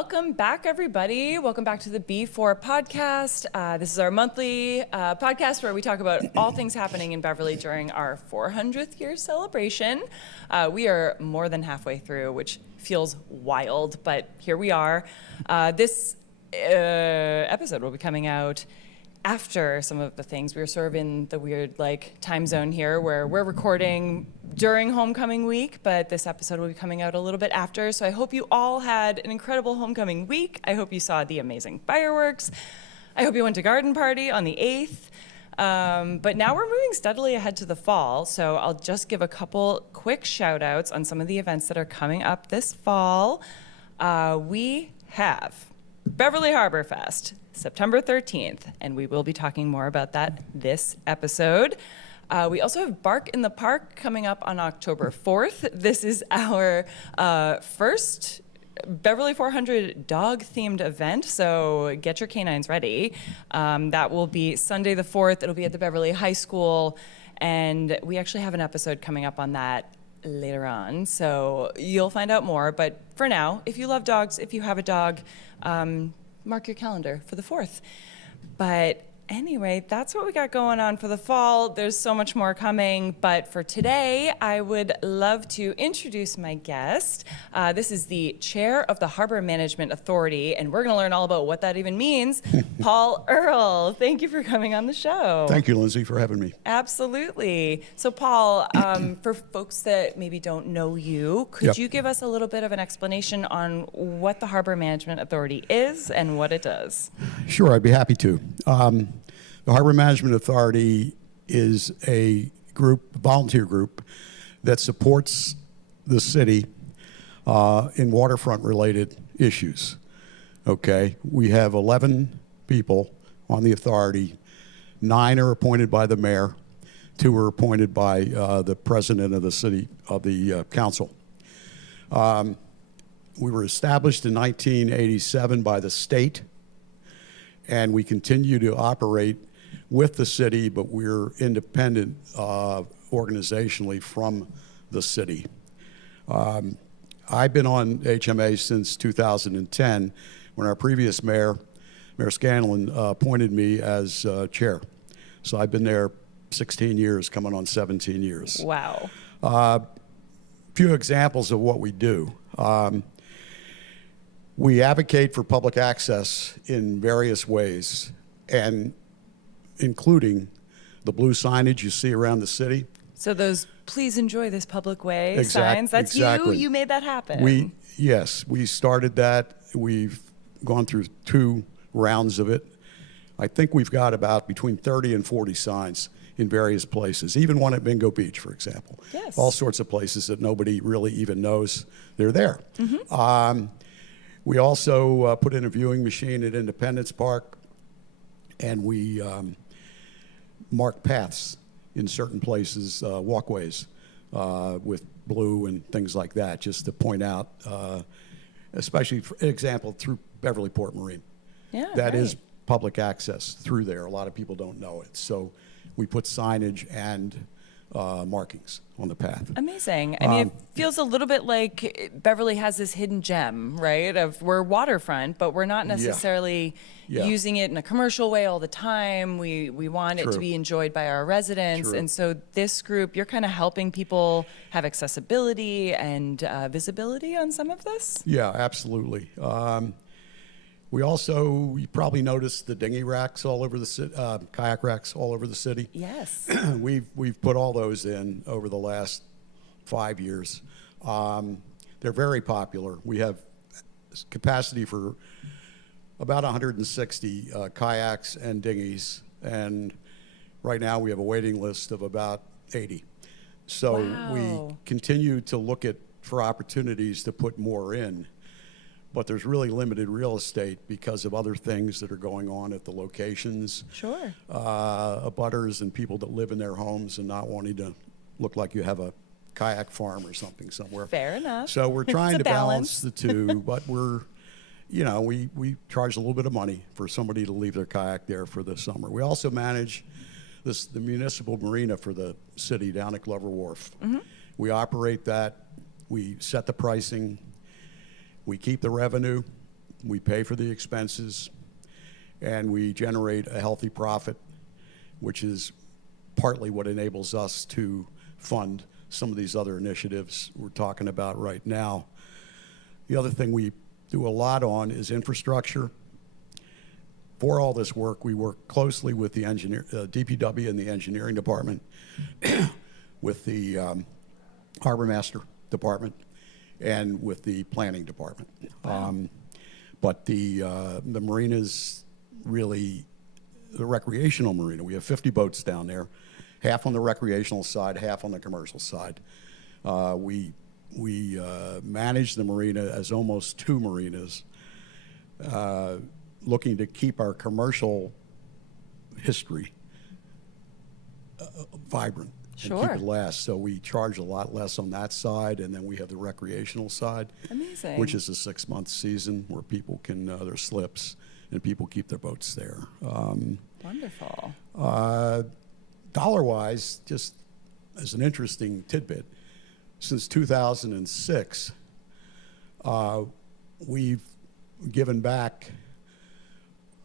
Welcome back, everybody. Welcome back to the B4 podcast. This is our monthly podcast where we talk about all things happening in Beverly during our 400th year celebration. We are more than halfway through, which feels wild, but here we are. This episode will be coming out after some of the things. We're sort of in the weird time zone here where we're recording during homecoming week, but this episode will be coming out a little bit after. So I hope you all had an incredible homecoming week. I hope you saw the amazing fireworks. I hope you went to garden party on the 8th. But now we're moving steadily ahead to the fall. So I'll just give a couple quick shout outs on some of the events that are coming up this fall. We have Beverly HarborFest, September 13th, and we will be talking more about that this episode. We also have Bark in the Park coming up on October 4th. This is our first Beverly 400 dog-themed event, so get your canines ready. That will be Sunday the 4th. It'll be at the Beverly High School, and we actually have an episode coming up on that later on, so you'll find out more. But for now, if you love dogs, if you have a dog, mark your calendar for the 4th. But anyway, that's what we got going on for the fall. There's so much more coming, but for today, I would love to introduce my guest. This is the chair of the Harbor Management Authority, and we're going to learn all about what that even means. Paul Earl, thank you for coming on the show. Thank you, Lindsay, for having me. Absolutely. So, Paul, for folks that maybe don't know you, could you give us a little bit of an explanation on what the Harbor Management Authority is and what it does? Sure, I'd be happy to. The Harbor Management Authority is a volunteer group that supports the city in waterfront-related issues. Okay, we have 11 people on the authority. 9 are appointed by the mayor. 2 are appointed by the president of the city, of the council. We were established in 1987 by the state, and we continue to operate with the city, but we're independent organizationally from the city. I've been on HMA since 2010, when our previous mayor, Mayor Scanlon, appointed me as chair. So I've been there 16 years, coming on 17 years. Wow. Few examples of what we do. We advocate for public access in various ways, and including the blue signage you see around the city. So those "Please enjoy this public way" signs, that's exactly. you made that happen. Yes, we started that. We've gone through 2 rounds of it. I think we've got about between 30 and 40 signs in various places, even one at Bingo Beach, for example. Yes. All sorts of places that nobody really even knows they're there. Mm-hmm. We also put in a viewing machine at Independence Park, and we mark paths in certain places, walkways, with blue and things like that, just to point out, especially, for example, through Beverly Port Marine. Yeah, that right. is public access through there. A lot of people don't know it. So we put signage and markings on the path. Amazing. I mean, it feels a little bit like Beverly has this hidden gem, right? Of we're waterfront, but we're not necessarily using it in a commercial way all the time. We want it to be enjoyed by our residents. And so this group, you're kind of helping people have accessibility and visibility on some of this? Yeah, absolutely. We also, you probably noticed the dinghy racks all over the city, kayak racks all over the city. Yes. We've put all those in over the last 5 years. They're very popular. We have capacity for about 160 kayaks and dinghies, and right now we have a waiting list of about 80. So we continue to look for opportunities to put more in. But there's really limited real estate because of other things that are going on at the locations. Sure. Abutters and people that live in their homes and not wanting to look like you have a kayak farm or something somewhere. Fair enough. So we're trying to balance the two, but we charge a little bit of money for somebody to leave their kayak there for the summer. We also manage the municipal marina for the city down at Glover Wharf. Mm-hmm. We operate that. We set the pricing. We keep the revenue, we pay for the expenses, and we generate a healthy profit, which is partly what enables us to fund some of these other initiatives we're talking about right now. The other thing we do a lot on is infrastructure. For all this work, we work closely with the DPW and the engineering department, with the harbor master department, and with the planning department. Wow. But the marina's really the recreational marina. We have 50 boats down there, half on the recreational side, half on the commercial side. We manage the marina as almost two marinas, looking to keep our commercial history vibrant and keep Sure. it last. So we charge a lot less on that side, and then we have the recreational side, Amazing. which is a 6-month season where people can, there's slips, and people keep their boats there. Wonderful. Dollar-wise, just as an interesting tidbit, since 2006, we've given back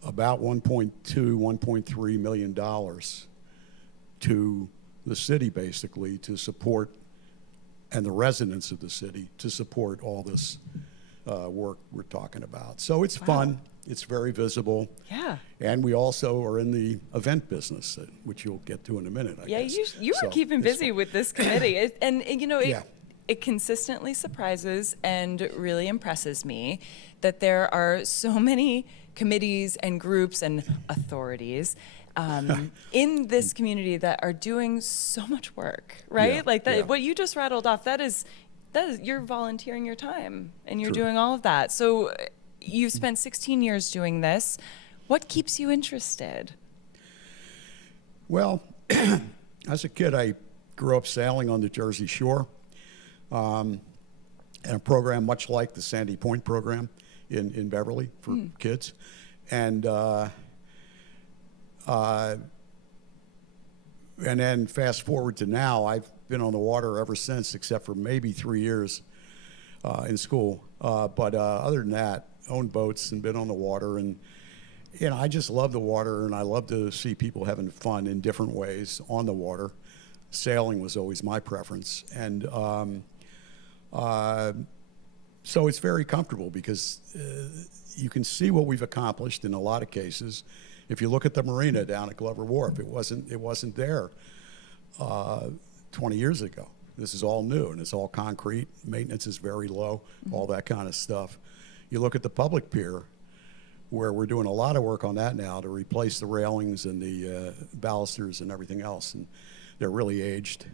about $1.2, $1.3 million to the city, basically, to support, and the residents of the city, to support all this work we're talking about. So it's fun. It's very visible. Yeah. And we also are in the event business, which you'll get to in a minute, I Yeah, guess. you were So keeping it's busy fun. with this committee. Yeah. It consistently surprises and really impresses me that there are so many committees and groups and authorities in this community that are doing so much work, right? Yeah, Like that, yeah. what you just rattled off, that is you're volunteering your time and you're True. doing all of that. So you've spent 16 years doing this. What keeps you interested? Well, as a kid, I grew up sailing on the Jersey Shore, and a program much like the Sandy Point program in Beverly for kids. And then fast forward to now, I've been on the water ever since, except for maybe 3 years in school. But other than that, owned boats and been on the water. And, you know, I just love the water, and I love to see people having fun in different ways on the water. Sailing was always my preference. And so it's very comfortable because you can see what we've accomplished in a lot of cases. If you look at the marina down at Glover Wharf, it wasn't there 20 years ago. This is all new, and it's all concrete. Maintenance is very low, all that kind of stuff. You look at the public pier, where we're doing a lot of work on that now to replace the railings and the balusters and everything else, and they're really aged.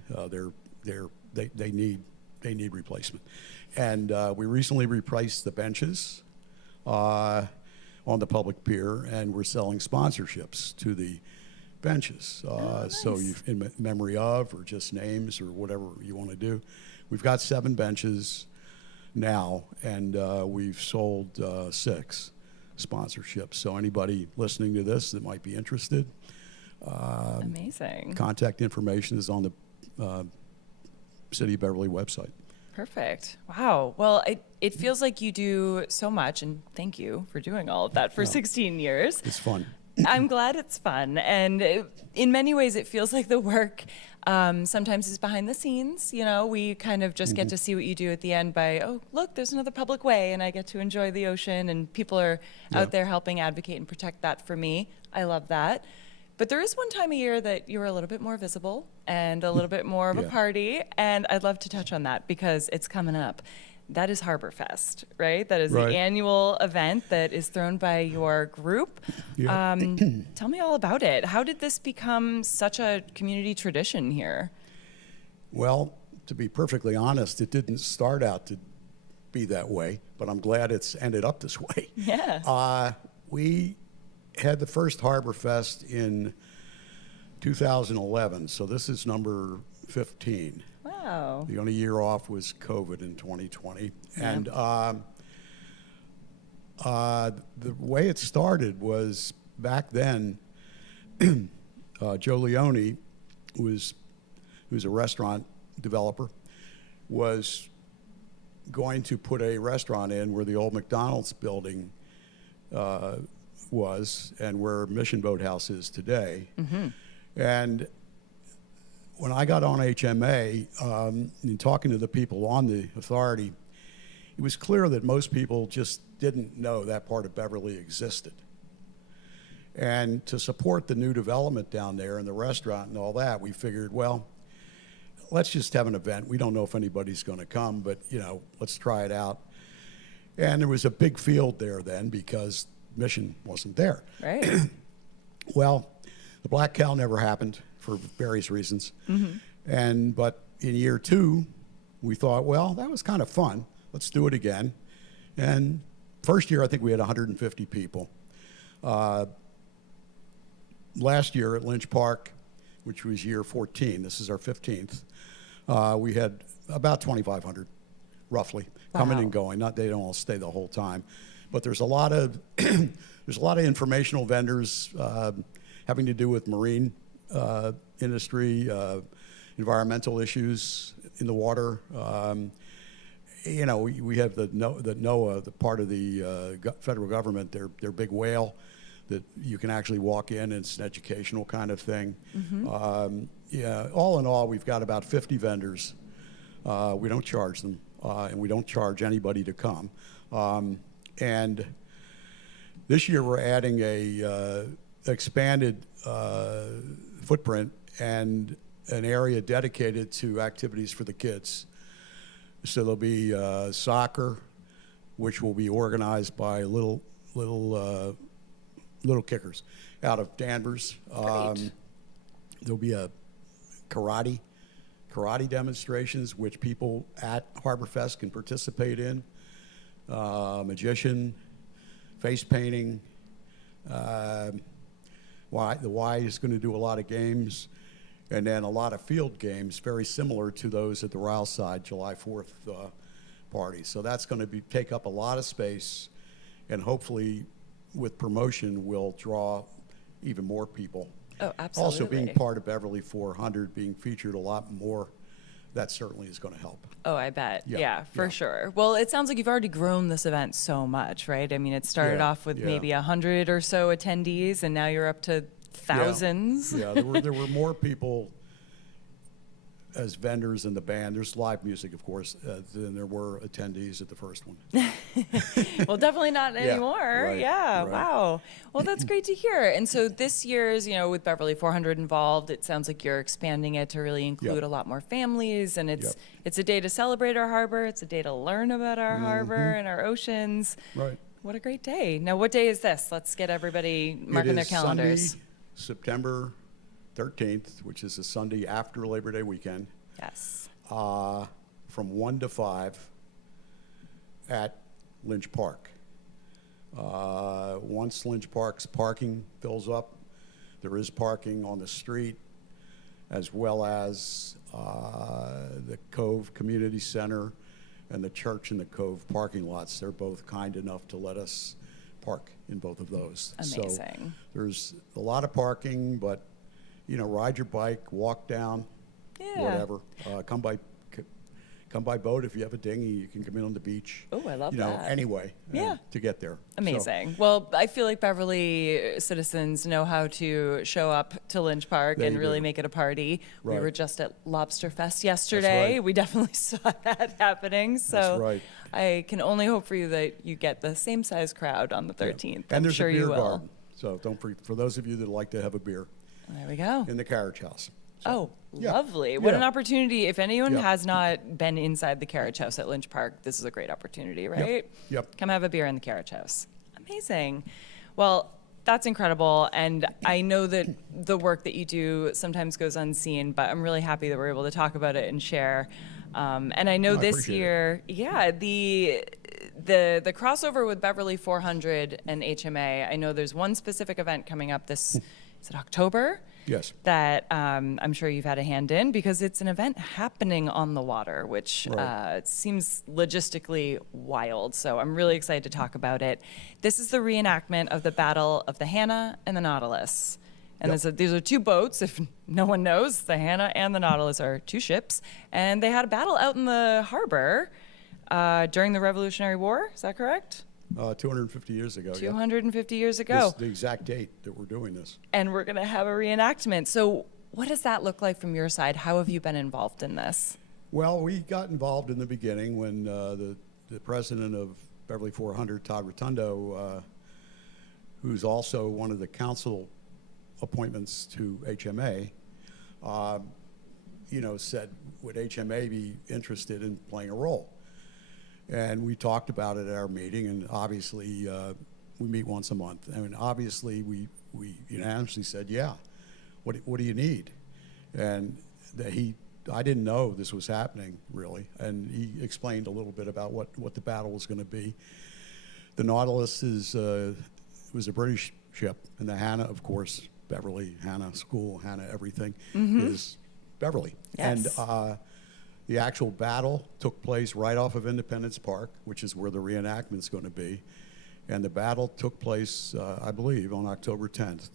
They need replacement. And we recently replaced the benches on the public pier, and we're selling sponsorships to the benches. So you've, in memory of, or just names, or whatever you want to do. We've got 7 benches now, and we've sold 6 sponsorships. So anybody listening to this that might be interested, Amazing. contact information is on the City of Beverly website. Perfect. Wow. Well, it feels like you do so much, and thank you for doing all of that for 16 years. It's fun. I'm glad it's fun. And in many ways, it feels like the work sometimes is behind the scenes. You know, we kind of just get to see what you do at the end by, oh, look, there's another public way, and I get to enjoy the ocean, and people are out there helping advocate and protect that for me. I love that. But there is one time a year that you're a little bit more visible and a little bit more of a party, and I'd love to touch on that because it's coming up. That is HarborFest, right? That is Right. the annual event that is thrown by your group. Yeah. Tell me all about it. How did this become such a community tradition here? Well, to be perfectly honest, it didn't start out to be that way, but I'm glad it's ended up this way. Yeah. We had the first HarborFest in 2011, so this is number 15. Wow. The only year off was COVID in 2020. Yeah. And the way it started was back then, Joe Leone, who's a restaurant developer, was going to put a restaurant in where the old McDonald's building was and where Mission Boathouse is today. And when I got on HMA, and talking to the people on the authority, it was clear that most people just didn't know that part of Beverly existed. And to support the new development down there and the restaurant and all that, we figured, well, let's just have an event. We don't know if anybody's going to come, but, you know, let's try it out. And there was a big field there then because Mission wasn't there. Right. Well, the Black Cow never happened for various reasons. But in year 2, we thought, well, that was kind of fun. Let's do it again. And first year, I think we had 150 people. Last year at Lynch Park, which was year 14, this is our 15th, we had about 2,500, roughly, coming and going. Not they don't all stay the whole time, but there's a lot of there's a lot of informational vendors having to do with marine industry, environmental issues in the water. You know, we have the NOAA, the part of the federal government, their big whale that you can actually walk in, and it's an educational kind of thing. Yeah, all in all, we've got about 50 vendors. We don't charge them, and we don't charge anybody to come. And this year we're adding a expanded footprint and an area dedicated to activities for the kids. So there'll be soccer, which will be organized by little kickers out of Danvers. There'll be a karate demonstrations, which people at HarborFest can participate in. Magician, face painting. The Y is going to do a lot of games, and then a lot of field games, very similar to those at the Ryle side July 4th party. So that's going to take up a lot of space, and hopefully with promotion will draw even more people. Oh, absolutely. Also being part of Beverly 400, being featured a lot more, that certainly is going to help. Oh, I bet. Yeah, for sure. Well, it sounds like you've already grown this event so much, right? I mean, it started off with maybe 100 or so attendees, and now you're up to thousands. Yeah, there were more people as vendors in the band. There's live music, of course, than there were attendees at the first one. Well, definitely not anymore. Right, Yeah, right. wow. Well, that's great to hear. And so this year's, you know, with Beverly 400 involved, it sounds like you're expanding it to really include a lot more families. And it's a day to celebrate our harbor. It's a day to learn about our harbor and our oceans. Right. What a great day. Now, what day is this? Let's get everybody marking their calendars. It is Sunday, September 13th, which is a Sunday after Labor Day weekend. Yes. From 1 to 5 at Lynch Park. Once Lynch Park's parking fills up, there is parking on the street, as well as the Cove Community Center and the church in the Cove parking lots. They're both kind enough to let us park in both of those. Amazing. So there's a lot of parking, but you know, ride your bike, walk down, whatever. Come by boat if you have a dinghy. You can come in on the beach. Oh, I love you know, that. Anyway, to get there. Amazing. Well, I feel like Beverly citizens know how to show up to Lynch Park and really make it a party. Right. We were just at Lobster Fest yesterday. Right. We definitely saw that happening. So That's right. I can only hope for you that you get the same size crowd on the 13th. And I'm there's sure a beer you will. garden. So don't for those of you that like to have a beer There we go. in the carriage house. Oh, lovely. What an opportunity. If anyone Yeah. has not been inside the carriage house at Lynch Park, this is a great opportunity, right? Yep. Come have a beer in the carriage house. Amazing. Well, that's incredible. And I know that the work that you do sometimes goes unseen, but I'm really happy that we're able to talk about it and share. And I know I this appreciate year, the crossover with Beverly 400 and HMA, I know there's one specific event coming up this, is it October? Yes. That I'm sure you've had a hand in because it's an event happening on the water, which seems logistically wild. So I'm really excited to talk about it. This is the reenactment of the Battle of the Hannah and the Nautilus. And these are two boats, if no one knows. The Hannah and the Nautilus are two ships. And they had a battle out in the harbor during the Revolutionary War. Is that correct? 250 years ago. 250 years Yeah. ago. This is the exact date that we're doing this. And we're going to have a reenactment. So what does that look like from your side? How have you been involved in this? Well, we got involved in the beginning when the president of Beverly 400, Todd Rotundo, who's also one of the council appointments to HMA, said, would HMA be interested in playing a role? And we talked about it at our meeting, and obviously we meet once a month. I mean, obviously we unanimously said, yeah, what do you need? And I didn't know this was happening, really, and he explained a little bit about what the battle was going to be. The Nautilus was a British ship, and the Hannah, of course, Beverly, Hannah School, Hannah everything, is Beverly. Yes. And the actual battle took place right off of Independence Park, which is where the reenactment's going to be. And the battle took place, I believe, on October 10th,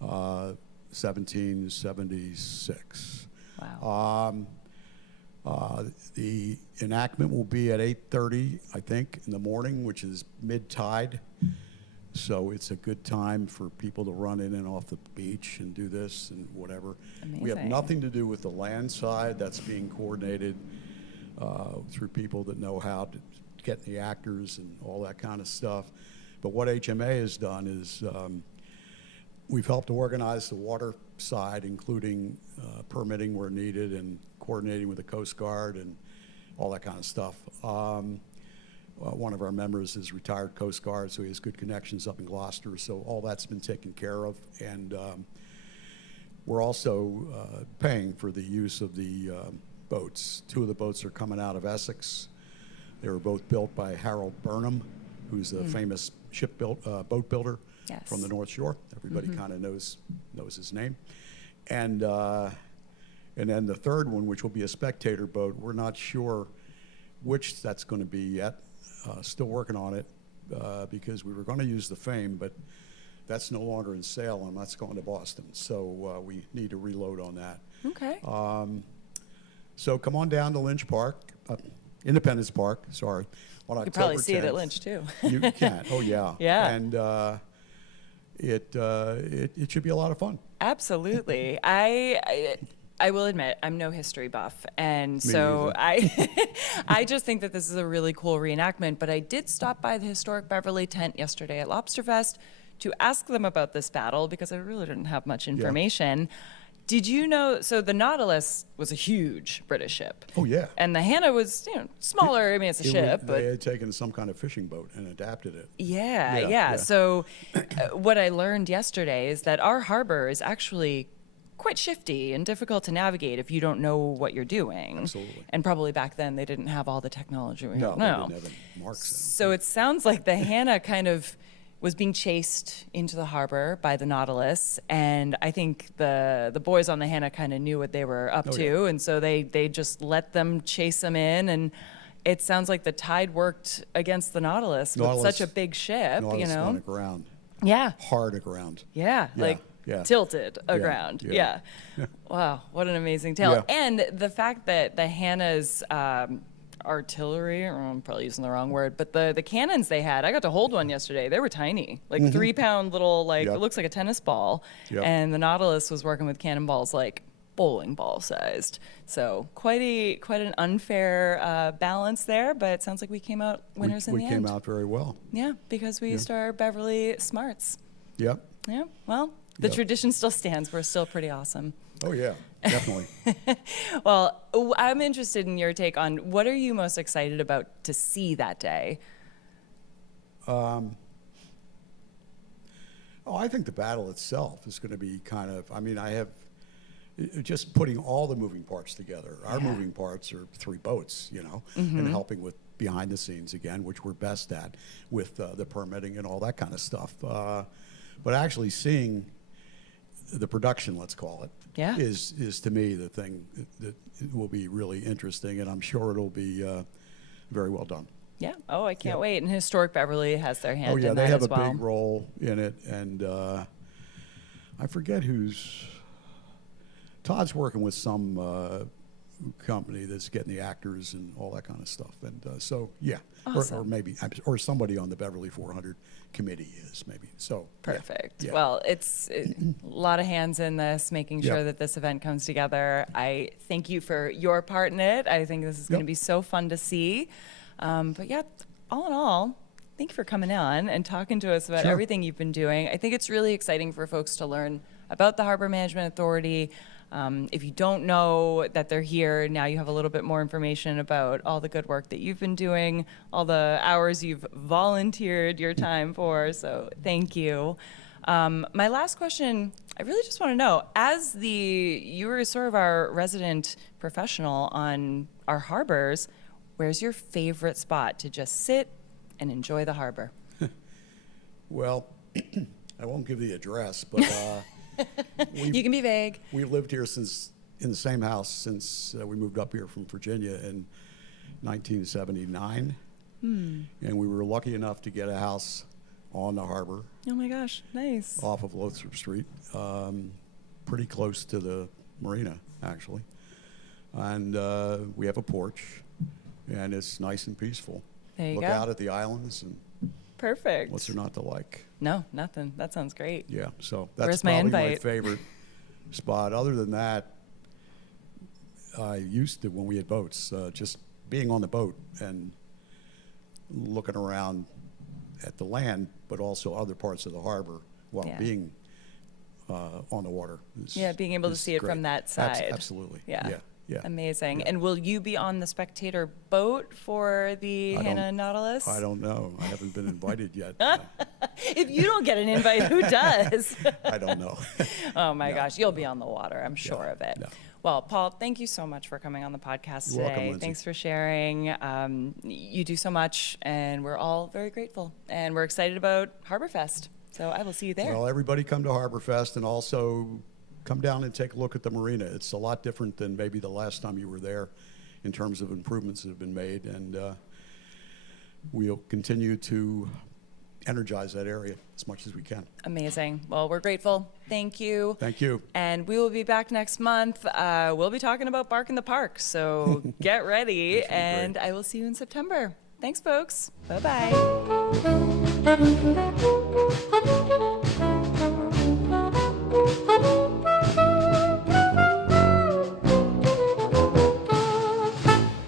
1776. Wow. The enactment will be at 8:30, I think, in the morning, which is mid-tide. So it's a good time for people to run in and off the beach and do this and whatever. Amazing. We have nothing to do with the land side. That's being coordinated through people that know how to get the actors and all that kind of stuff. But what HMA has done is we've helped organize the water side, including permitting where needed and coordinating with the Coast Guard and all that kind of stuff. One of our members is retired Coast Guard, so he has good connections up in Gloucester, so all that's been taken care of. And we're also paying for the use of the boats. Two of the boats are coming out of Essex. They were both built by Harold Burnham, who's a famous boat builder from the North Shore. Everybody kind of knows his name. And then the third one, which will be a spectator boat, we're not sure which that's going to be yet. Still working on it because we were going to use the Fame, but that's no longer in Salem. That's going to Boston. So we need to reload on that. Okay. So come on down to Lynch Park, Independence Park, sorry. On You could October probably see it 10th. at Lynch, too. You can. Oh, yeah. Yeah. And it should be a lot of fun. Absolutely. I will admit, I'm no history buff, and Me so neither. I just think that this is a really cool reenactment, but I did stop by the historic Beverly tent yesterday at HarborFest to ask them about this battle because I really didn't have much information. Did you know, so the Nautilus was a huge British ship. Oh, yeah. And the Hannah was, smaller. I mean, it's a ship, but They had taken some kind of fishing boat and adapted it. yeah. So what I learned yesterday is that our harbor is actually quite shifty and difficult to navigate if you don't know what you're doing. Absolutely. And probably back then they didn't have all the technology we have No, now. they didn't have any marks. So it sounds like the Hannah kind of was being chased into the harbor by the Nautilus, and I think the boys on the Hannah kind of knew what they were up to, and so they just let them chase them in, and it sounds like the tide worked against the Nautilus with such a big ship, Nautilus went aground. Yeah. Hard aground. Yeah, like tilted aground. Yeah. Wow, what an amazing tale. Yeah. And the fact that the Hannah's artillery, or I'm probably using the wrong word, but the cannons they had, I got to hold one yesterday. They were tiny, like 3-pound little, it looks like a tennis ball. Yep. And the Nautilus was working with cannonballs like bowling ball sized. So quite an unfair balance there, but it sounds like we came out winners in the end. We came out very well. Yeah, because we used our Beverly smarts. Yep. Yeah, well, the tradition still stands. We're still pretty awesome. Oh, yeah, definitely. Well, I'm interested in your take on what are you most excited about to see that day? I think the battle itself is going to be kind of, I have just putting all the moving parts together. Our moving parts are 3 boats, and helping with behind the scenes again, which we're best at with the permitting and all that kind of stuff. But actually seeing the production, let's call it, is to me the thing that will be really interesting, and I'm sure it'll be very well done. Yeah. Oh, I can't wait. And Historic Beverly has their hand in that as well. They have a big role in it, and I forget who's. Todd's working with some company that's getting the actors and all that kind of stuff. And so, yeah, Awesome. or maybe, or somebody on the Beverly 400 committee is maybe. So yeah, Perfect. yeah. Well, it's a lot of hands in this, making sure Yep. that this event comes together. I thank you for your part in it. I think this is going to Yep. be so fun to see. But yeah, all in all, thank you for coming on and talking to us about Sure. everything you've been doing. I think it's really exciting for folks to learn about the Harbor Management Authority. If you don't know that they're here, now you have a little bit more information about all the good work that you've been doing, all the hours you've volunteered your time for. So thank you. My last question, I really just want to know, you were sort of our resident professional on our harbors, where's your favorite spot to just sit and enjoy the harbor? Well, I won't give the address, but You can be vague. we've lived here in the same house since we moved up here from Virginia in 1979. And we were lucky enough to get a house on the harbor Oh my gosh, nice. off of Lothrop Street, pretty close to the marina, actually. And we have a porch, and it's nice and peaceful. There you Look go. out at the islands, and Perfect. what's there not to like? No, nothing. That sounds great. Yeah, so that's Where's my probably my invite? favorite spot. Other than that, I used to, when we had boats, just being on the boat and looking around at the land, but also other parts of the harbor while Yeah. being on the water. Yeah, being able to is see it great. from that side. Absolutely. Yeah. Yeah. Amazing. Yeah. And will you be on the spectator boat for the I Hannah don't- Nautilus? I don't know. I haven't been invited yet. If you don't get an invite, who does? I don't know. Oh my No, gosh, you'll be on the water, I'm sure of it. no. Well, Paul, thank you so much for coming on the podcast You're welcome, today. Lindsay. Thanks for sharing. You do so much, and we're all very grateful. And we're excited about HarborFest. So I will see you there. Well, everybody come to HarborFest, and also come down and take a look at the marina. It's a lot different than maybe the last time you were there in terms of improvements that have been made, and we'll continue to energize that area as much as we can. Amazing. Well, we're grateful. Thank you. Thank you. And we will be back next month. We'll be talking about Bark in the Park. So get ready. This will be And great. I will see you in September. Thanks, folks. Bye bye.